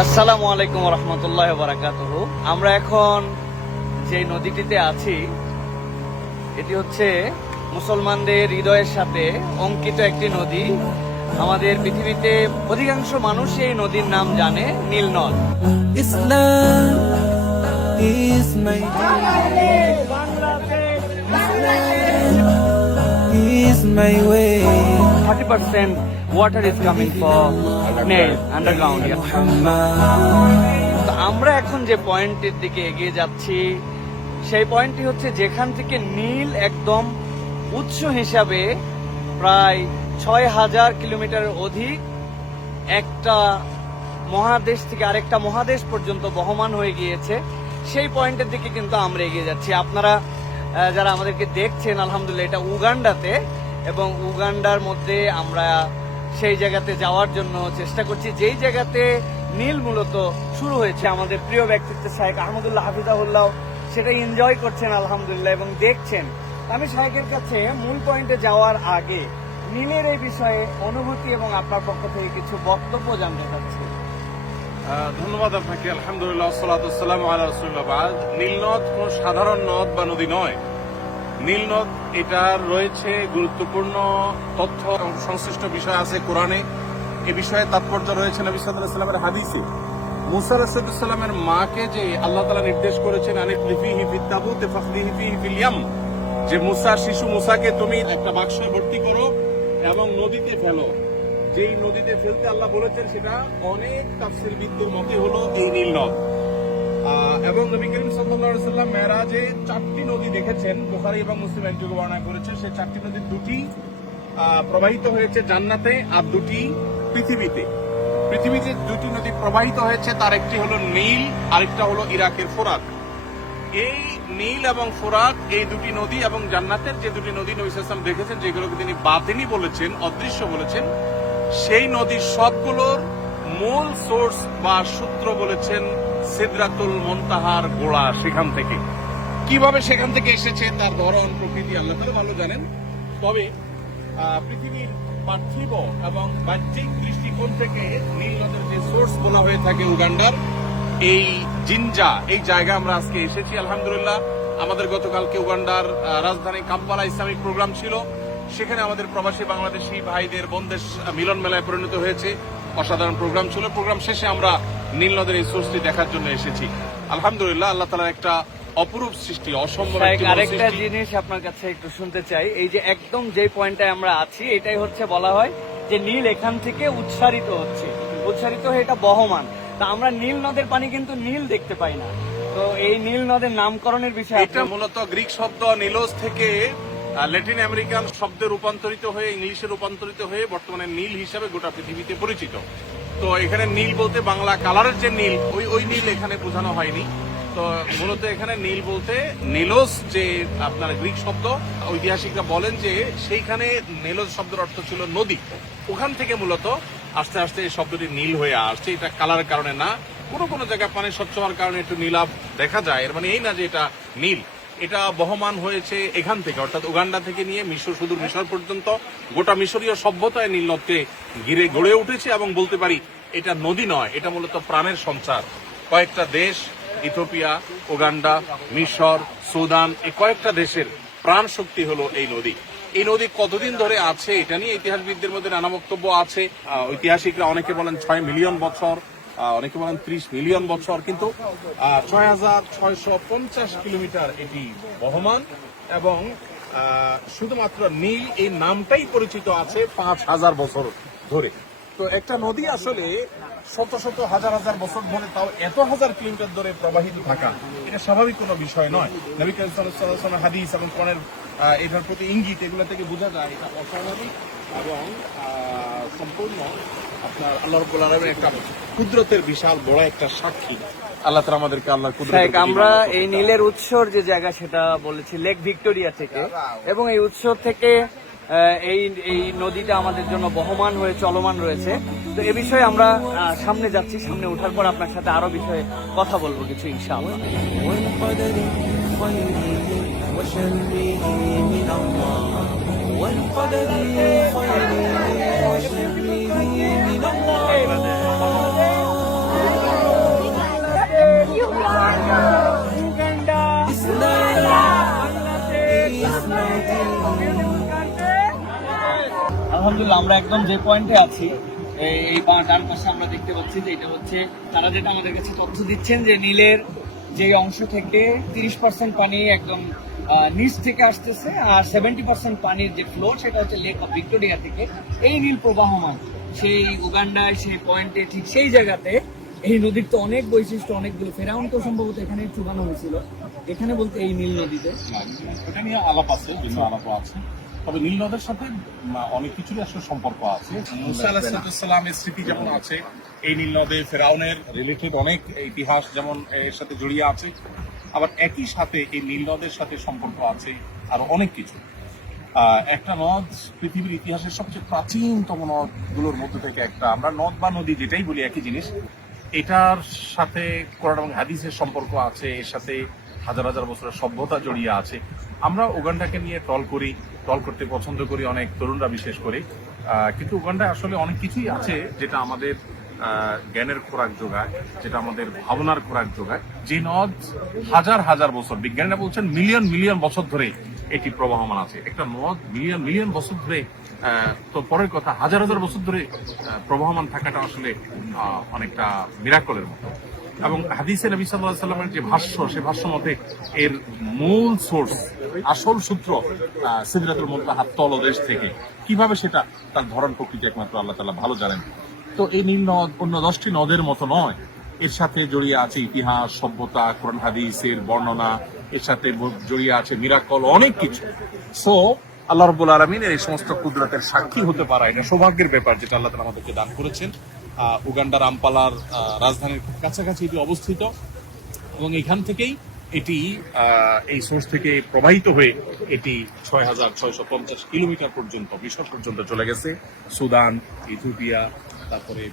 আসসালামু আলাইকুম রহমতুল্লাহ বারাকাতুহ আমরা এখন যে নদীটিতে আছি এটি হচ্ছে মুসলমানদের হৃদয়ের সাথে অঙ্কিত একটি নদী। আমাদের পৃথিবীতে অধিকাংশ মানুষ এই নদীর নাম জানে নীলনদ Islam is my is my way. Thirty percent water is coming underground তো আমরা এখন যে পয়েন্টের দিকে এগিয়ে যাচ্ছি সেই পয়েন্টটি হচ্ছে যেখান থেকে নীল একদম উৎস হিসাবে প্রায় ছয় হাজার কিলোমিটার অধিক একটা মহাদেশ থেকে আরেকটা মহাদেশ পর্যন্ত বহমান হয়ে গিয়েছে। সেই পয়েন্টের দিকে কিন্তু আমরা এগিয়ে যাচ্ছি। আপনারা যারা আমাদেরকে দেখছেন আলহামদুলিল্লাহ এটা উগান্ডাতে এবং উগান্ডার মধ্যে আমরা সেই জায়গাতে যাওয়ার জন্য চেষ্টা করছি। যেই জায়গাতে নীল মূলত শুরু হয়েছে আমাদের প্রিয় ব্যক্তিত্ব শাহেক আহমদুল্লাহ হাফিজাহুল্লাহ সেটা এনজয় করছেন আলহামদুলিল্লাহ এবং দেখছেন। আমি শাহেকের কাছে মূল পয়েন্টে যাওয়ার আগে নীলের এই বিষয়ে অনুভূতি এবং আপনার পক্ষ থেকে কিছু বক্তব্য জানতে চাচ্ছি। ধন্যবাদ আপনাকে। আলহামদুলিল্লাহ সালাতাম আল্লাহ বাদ নীলনদ কোন সাধারণ নদ বা নদী নয়। নীলনদ এটার রয়েছে গুরুত্বপূর্ণ তথ্য সংশ্লিষ্ট বিষয় আছে কোরআনে। এ বিষয়ে তাৎপর্য রয়েছে নবী সাল্লামের হাদিসে। মুসা রসুলামের মাকে যে আল্লাহ তালা নির্দেশ করেছেন আনিক লিফি হিফিত তাবুতে ফাফলি হিফি হিফিলিয়াম যে মুসা শিশু মুসাকে তুমি একটা বাক্সে ভর্তি করো এবং নদীতে ফেলো। যেই নদীতে ফেলতে আল্লাহ বলেছেন সেটা অনেক তাফসির বিদ্যুর মতে হলো এই নীল নদ আহ, এবং নবী করিম সাল্লাল্লাহু সাল্লাম মেরাজে চারটি নদী দেখেছেন, বুখারী এবং মুসলিম এন্ট্রিকে বর্ণনা করেছেন সেই চারটি নদীর দুটি প্রবাহিত হয়েছে জান্নাতে আর দুটি পৃথিবীতে। পৃথিবীতে দুটি নদী প্রবাহিত হয়েছে, তার একটি হলো নীল, আরেকটা হলো ইরাকের ফোরাত। এই নীল এবং ফোরাত, এই দুটি নদী এবং জান্নাতের যে দুটি নদী নবী সাল্লাম দেখেছেন, যেগুলোকে তিনি বাতিনি বলেছেন, অদৃশ্য বলেছেন, সেই নদীর সবগুলোর মূল সোর্স বা সূত্র বলেছেন সিদরাতুল মন্তাহার গোড়া সেখান থেকে। কীভাবে সেখান থেকে এসেছে তার ধরন প্রকৃতি, আল্লাহ তাআলা ভালো জানেন। তবে পৃথিবীর পার্থিব এবং বাহ্যিক দৃষ্টিকোণ থেকে নীল নদের যে সোর্স বলা হয়ে থাকে উগান্ডার, এই জিনজা, এই জায়গা আমরা আজকে এসেছি, আলহামদুলিল্লাহ। আমাদের গতকালকে উগান্ডার রাজধানী কাম্পালা ইসলামিক প্রোগ্রাম ছিল। সেখানে আমাদের প্রবাসী বাংলাদেশি ভাইদের বন্দেশ মিলন মেলায় পরিণত হয়েছে। অসাধারণ প্রোগ্রাম ছিল। প্রোগ্রাম শেষে আমরা নীল নদের এই সোর্সটি দেখার জন্য এসেছি। আলহামদুলিল্লাহ আল্লাহ তালার একটা অপরূপ সৃষ্টি অসম্ভব আরেকটা জিনিস আপনার কাছে একটু শুনতে চাই। এই যে একদম যে পয়েন্টে আমরা আছি এটাই হচ্ছে বলা হয় যে নীল এখান থেকে উৎসারিত হচ্ছে। উৎসারিত হয়ে এটা বহমান। তা আমরা নীল নদের পানি কিন্তু নীল দেখতে পাই না। তো এই নীল নদের নামকরণের বিষয়ে এটা মূলত গ্রিক শব্দ নিলোস থেকে ল্যাটিন আমেরিকান শব্দে রূপান্তরিত হয়ে ইংলিশে রূপান্তরিত হয়ে বর্তমানে নীল হিসাবে গোটা পৃথিবীতে পরিচিত। তো এখানে নীল বলতে বাংলা কালারের যে নীল, ওই ওই নীল এখানে বোঝানো হয়নি। তো মূলত এখানে নীল বলতে নেলোস যে আপনার গ্রিক শব্দ, ঐতিহাসিকরা বলেন যে সেইখানে নেলোস শব্দের অর্থ ছিল নদী। ওখান থেকে মূলত আস্তে আস্তে এই শব্দটি নীল হয়ে আসছে। এটা কালারের কারণে না, কোনো কোনো জায়গায় পানি স্বচ্ছ হওয়ার কারণে একটু নীলাভ দেখা যায়। এর মানে এই না যে এটা নীল। এটা বহমান হয়েছে এখান থেকে, অর্থাৎ উগান্ডা থেকে নিয়ে মিশর সুদূর মিশর পর্যন্ত। গোটা মিশরীয় সভ্যতায় নীল নদকে ঘিরে গড়ে উঠেছে এবং বলতে পারি এটা নদী নয়, এটা মূলত প্রাণের সঞ্চার। কয়েকটা দেশ ইথোপিয়া উগান্ডা, মিশর, সুদান এই কয়েকটা দেশের প্রাণ শক্তি হলো এই নদী। এই নদী কতদিন ধরে আছে, এটা নিয়ে ইতিহাসবিদদের মধ্যে নানা বক্তব্য আছে। ঐতিহাসিকরা অনেকে বলেন ছয় মিলিয়ন বছর। অনেকে বলেন ত্রিশ মিলিয়ন বছর, কিন্তু ছয় হাজার ছয়শো পঞ্চাশ কিলোমিটার এটি বহমান এবং শুধুমাত্র নীল এই নামটাই পরিচিত আছে পাঁচ হাজার বছর ধরে। তো একটা নদী আসলে শত শত হাজার হাজার বছর ধরে তাও এত হাজার কিলোমিটার ধরে প্রবাহিত থাকা এটা স্বাভাবিক কোনো বিষয় নয়। নবী ওয়াসাল্লাম হাদিস এবং আহ, এটার প্রতি ইঙ্গিত এগুলো থেকে বোঝা যায় এটা অস্বাভাবিক এবং সম্পূর্ণ আপনার আল্লাহ রব্বুল আলমের একটা কুদরতের বিশাল বড় একটা সাক্ষী। আল্লাহ তালা আমাদেরকে আল্লাহ শাহেক, আমরা এই নীলের উৎসর যে জায়গা সেটা বলেছি লেক ভিক্টোরিয়া থেকে। এবং এই উৎস থেকে এই এই নদীটা আমাদের জন্য বহমান হয়ে চলমান রয়েছে তো এ বিষয়ে আমরা আহ, সামনে যাচ্ছি সামনে ওঠার পর আপনার সাথে আরো বিষয়ে কথা বলবো কিছু ইনশাআল্লাহ والقدر خيره وشره আলহামদুলিল্লাহ, আমরা একদম যে পয়েন্টে আছি, এই ডান পাশে আমরা দেখতে পাচ্ছি যে এটা হচ্ছে, তারা যেটা আমাদের কাছে তথ্য দিচ্ছেন যে নীলের যে অংশ থেকে তিরিশ পার্সেন্ট পানি একদম নিচ থেকে আসতেছে আর সেভেন্টি পার্সেন্ট পানির যে ফ্লো সেটা হচ্ছে লেক অফ ভিক্টোরিয়া থেকে এই নীল প্রবাহমান, সেই উগান্ডায়, সেই পয়েন্টে ঠিক সেই জায়গাতে এই নদীর তো অনেক বৈশিষ্ট্য, অনেকগুলো ফেরাউন তো সম্ভবত এখানে চুবানো হয়েছিল। এখানে বলতে এই নীল নদীতে। এটা নিয়ে আলাপ আছে আলাপ আছে। তবে নীল নদের সাথে অনেক কিছুরই আসলে সম্পর্ক আছে। মুসা স্মৃতি যেমন আছে, এই নীল নদে ফেরাউনের রিলেটেড অনেক ইতিহাস যেমন এর সাথে জড়িয়ে আছে। আবার একই সাথে এই নীল নদের সাথে সম্পর্ক আছে আরও অনেক কিছু। একটা নদ পৃথিবীর ইতিহাসের সবচেয়ে প্রাচীনতম নদগুলোর মধ্যে থেকে একটা। আমরা নদ বা নদী যেটাই বলি একই জিনিস, এটার সাথে কোরআন এবং হাদিসের সম্পর্ক আছে, এর সাথে হাজার হাজার বছরের সভ্যতা জড়িয়ে আছে। আমরা উগান্ডাকে নিয়ে টল করি টল করতে পছন্দ করি, অনেক তরুণরা বিশেষ করে। কিন্তু উগান্ডায় আসলে অনেক কিছুই আছে যেটা আমাদের জ্ঞানের খোরাক যোগায়, যেটা আমাদের ভাবনার খোরাক যোগায়। যে নদ হাজার হাজার বছর, বিজ্ঞানীরা বলছেন মিলিয়ন মিলিয়ন বছর ধরে এটি প্রবাহমান আছে। একটা নদ মিলিয়ন মিলিয়ন বছর ধরে তো পরের কথা হাজার হাজার বছর ধরে প্রবাহমান থাকাটা আসলে অনেকটা মিরাকলের মতো। এবং হাদিসে নবী সাল্লাহ সাল্লামের যে ভাষ্য সে ভাষ্য মতে এর মূল সোর্স আসল সূত্র আহ, সিদরাতুল মুনতাহা তলদেশ থেকে। কীভাবে সেটা তার ধরন প্রকৃতি একমাত্র আল্লাহ তালা ভালো জানেন। তো এই নীল নদ অন্য দশটি নদের মতো নয়। এর সাথে জড়িয়ে আছে ইতিহাস সভ্যতা কোরআন হাদিসের বর্ণনা। এর সাথে জড়িয়ে আছে মিরাকল অনেক কিছু। সো আল্লাহ রব্বুল আলমিনের এই সমস্ত কুদরতের সাক্ষী হতে পারা এটা সৌভাগ্যের ব্যাপার যেটা আল্লাহ তালা আমাদেরকে দান করেছেন। উগান্ডার আম্পালার রাজধানীর কাছাকাছি এটি অবস্থিত। এবং এখান থেকেই এটি এই সোর্স থেকে প্রবাহিত হয়ে এটি ছয় হাজার ছয়শো পঞ্চাশ কিলোমিটার পর্যন্ত, মিশর পর্যন্ত চলে গেছে। সুদান, ইথিওপিয়া, তারপরে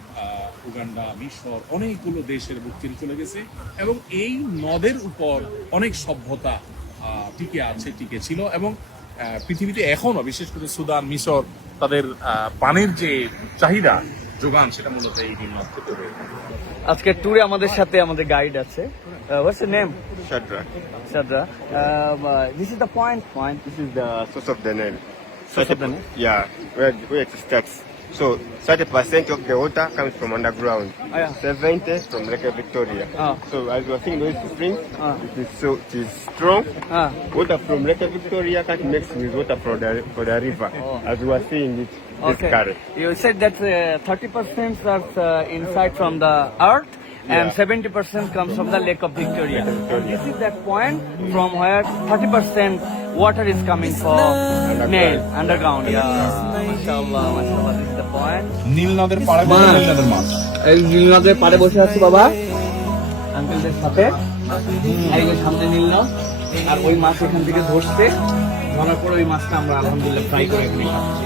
উগান্ডা, মিশর, অনেকগুলো দেশের বুক চলে গেছে। এবং এই নদের উপর অনেক সভ্যতা টিকে আছে, টিকে ছিল। এবং পৃথিবীতে এখনও, বিশেষ করে সুদান, মিশর, তাদের পানির যে চাহিদা যোগান সেটা মূলত এই হয়ে থাকে। আজকে ট্যুরে আমাদের সাথে আমাদের গাইড আছে what's name. Um, uh, this is the point. Point. This is the source of the Nile. Source of the Nile? Yeah, where, where it starts. So 30% of the water comes from underground. Oh, yeah. 70 from Lake Victoria. Ah. So as you are seeing those springs, Ah. it is so it is strong. Ah. Water from Lake Victoria can't mix with water from the for the river. Oh. As you are seeing it, this Okay. current. You said that uh, 30% are uh, inside from the earth and Yeah. 70% comes from the Lake of Victoria. This is that point from where 30% water is coming for Nile underground. Yeah. Mashallah, mashallah. This is the point. পাড়ে বসে নীল নদের মাছ এই নীলনদের পাড়ে বসে আছি বাবা আঙ্কেলদের সাথে এই যে সামনে নীলনদ আর ওই মাছ এখান থেকে ধরছে ধরার পর ওই মাছটা আমরা আলহামদুলিল্লাহ ফ্রাই করে এখানে খাচ্ছি